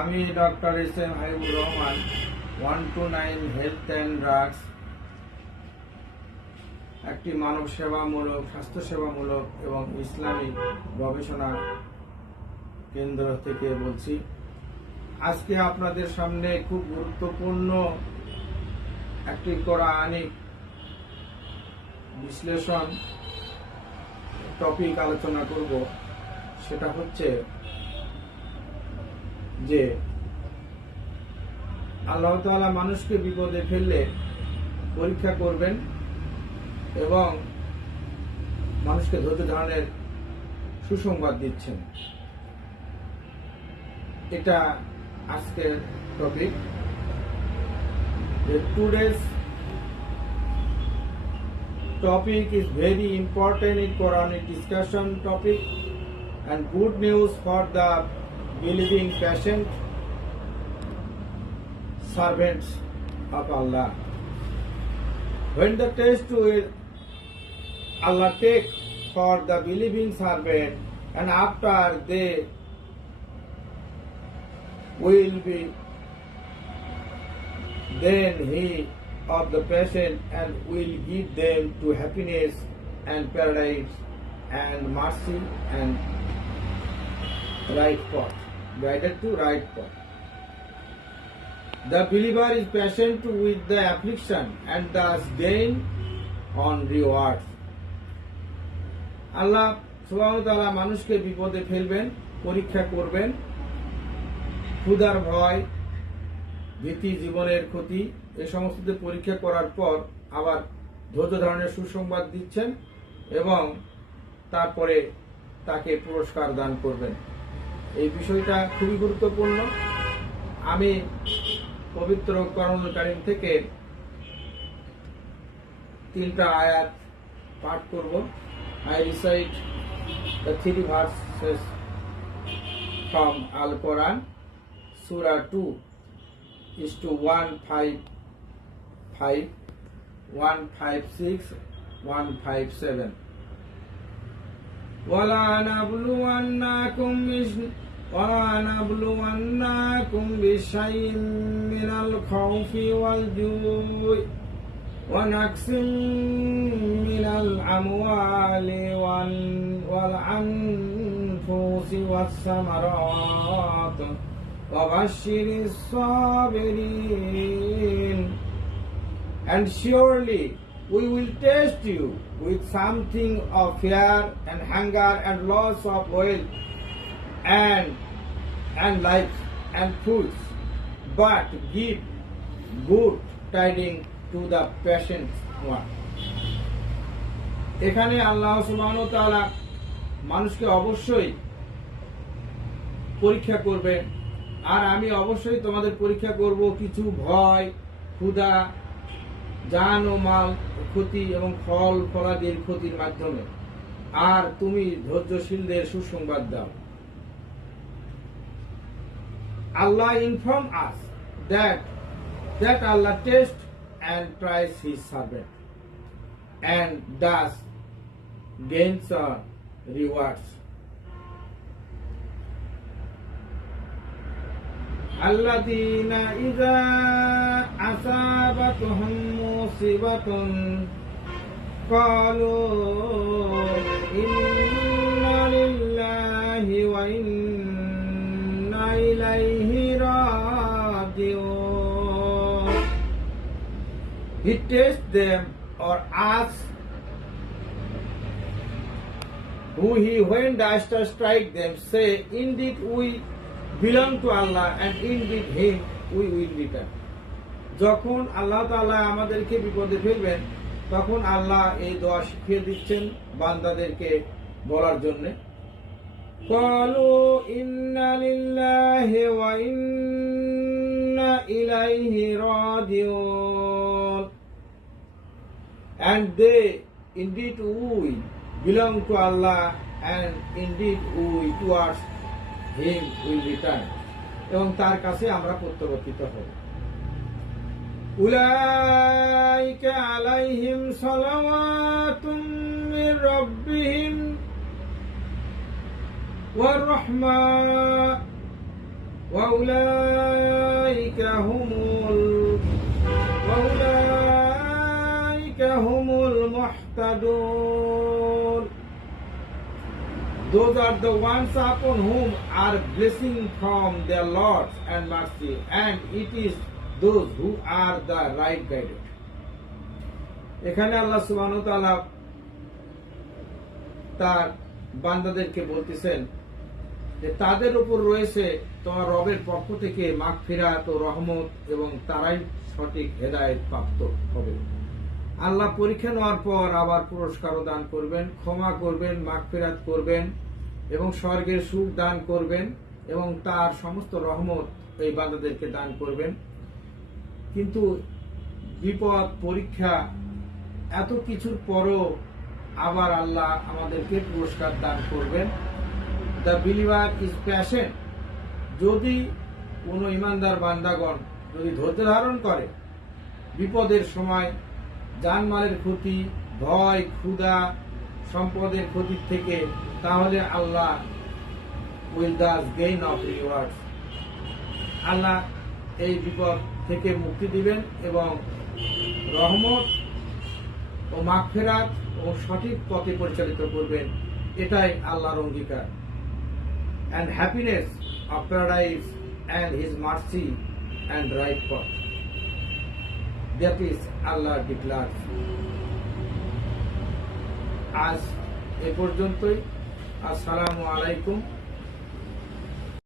আমি doctor S M Habibur Rahman one two nine health and drugs একটি মানব সেবামূলক স্বাস্থ্য সেবামূলক এবং ইসলামিক গবেষণা কেন্দ্র থেকে বলছি। আজকে আপনাদের সামনে খুব গুরুত্বপূর্ণ একটি কোরআনিক বিশ্লেষণ টপিক আলোচনা করব। সেটা হচ্ছে যে আল্লাহ তালা মানুষকে বিপদে ফেললে পরীক্ষা করবেন এবং মানুষকে ধৈর্য ধারণের সুসংবাদ দিচ্ছেন। এটা আজকের topic today's topic is very important in Quranic discussion topic and good news for the believing patient servants of Allah. When the test will Allah take for the believing servant and after they will be then he of the patient and will give them to happiness and paradise and mercy and right path, guided to right path. The believer is patient with the affliction and thus gain on rewards. Allah সুবাহতালা মানুষকে বিপদে ফেলবেন, পরীক্ষা করবেন ক্ষুধার ভয়, ভীতি, জীবনের ক্ষতি, এ সমস্ততে পরীক্ষা করার পর আবার ধৈর্য ধারণের সুসংবাদ দিচ্ছেন এবং তারপরে তাকে পুরস্কার দান করবেন এই বিষয়টা খুবই গুরুত্বপূর্ণ। আমি পবিত্র করণকালীন থেকে তিনটা আয়াত পাঠ করব। I recite the three verses from al Quran surah two is two one five five one five six one five seven ولنبلونكم بشيء من الخوف والجوع ونقص من الأموال وال- والأنفس والثمرات وبشر الصابرين and surely we will test you with something of fear and hunger and loss of wealth and and life and foods but give good tidings to the patient one এখানে আল্লাহ সুবহানাহু ওয়া তাআলা মানুষকে অবশ্যই পরীক্ষা করবে আর আমি অবশ্যই তোমাদের পরীক্ষা করব কিছু ভয় ক্ষুধা জান ও মাল, ক্ষতি এবং ফল, ফলাদির ক্ষতির মাধ্যমে। আর তুমি ধৈর্যশীলদের সুসংবাদ দাও। Allah inform us that that Allah test and tries his servant and thus gains rewards الذين إذا أصابتهم مصيبة قالوا إنا لله وإنا إليه راجعون He tests them or asks who he when disaster strike them say indeed we belong to Allah and indeed him we will return যখন আল্লাহ তাআলা আমাদেরকে বিপদে ফেলবেন তখন আল্লাহ এই দোয়া শিখিয়ে দিচ্ছেন বান্দাদেরকে বলার জন্য قالوا إنا لله وإنا إليه راجعون and they indeed we belong to Allah and indeed we towards him will return এবং তার কাছে আমরা প্রত্যাবর্তিত হব উলাইকা আলাইহিম সালাওয়াতুম মির রাব্বিহিম ওয়া রাহমা ওয়া উলাইকা হুমুল, ওয়া উলাইকা হুমুল মুহতাদুন। Those are the ones upon whom are blessing from their Lord and mercy, and it is those who are the right guided. এখানে আল্লাহ সুবহানাহু ওয়া তাআলা তার বান্দাদেরকে বলতেছেন যে তাদের উপর রয়েছে তোমার রবের পক্ষ থেকে মাগফিরাত ও রহমত এবং তারাই সঠিক হেদায়েত প্রাপ্ত হবে আল্লাহ পরীক্ষা নেওয়ার পর আবার পুরস্কারও দান করবেন, ক্ষমা করবেন, মাগফিরাত করবেন এবং স্বর্গের সুখ দান করবেন এবং তার সমস্ত রহমত এই বান্দাদেরকে দান করবেন। কিন্তু বিপদ, পরীক্ষা, এত কিছুর পরও আবার আল্লাহ আমাদেরকে পুরস্কার দান করবেন। দ্য বিলিভার ইজ প্যাশন যদি কোনো ইমানদার বান্দাগণ যদি ধৈর্য ধারণ করে, বিপদের সময় জানমালের ক্ষতি, ভয়, ক্ষুধা, সম্পদের ক্ষতির থেকে, তাহলে Allah will thus gain of rewards Allah এই বিপদ থেকে মুক্তি দিবেন এবং রহমত ও মাগফেরাত ও সঠিক পথে পরিচালিত করবেন। এটাই আল্লাহর অঙ্গীকার। And happiness of paradise and his mercy and right path. That is Allah declares. আজ এ পর্যন্তই আসসালামু আলাইকুম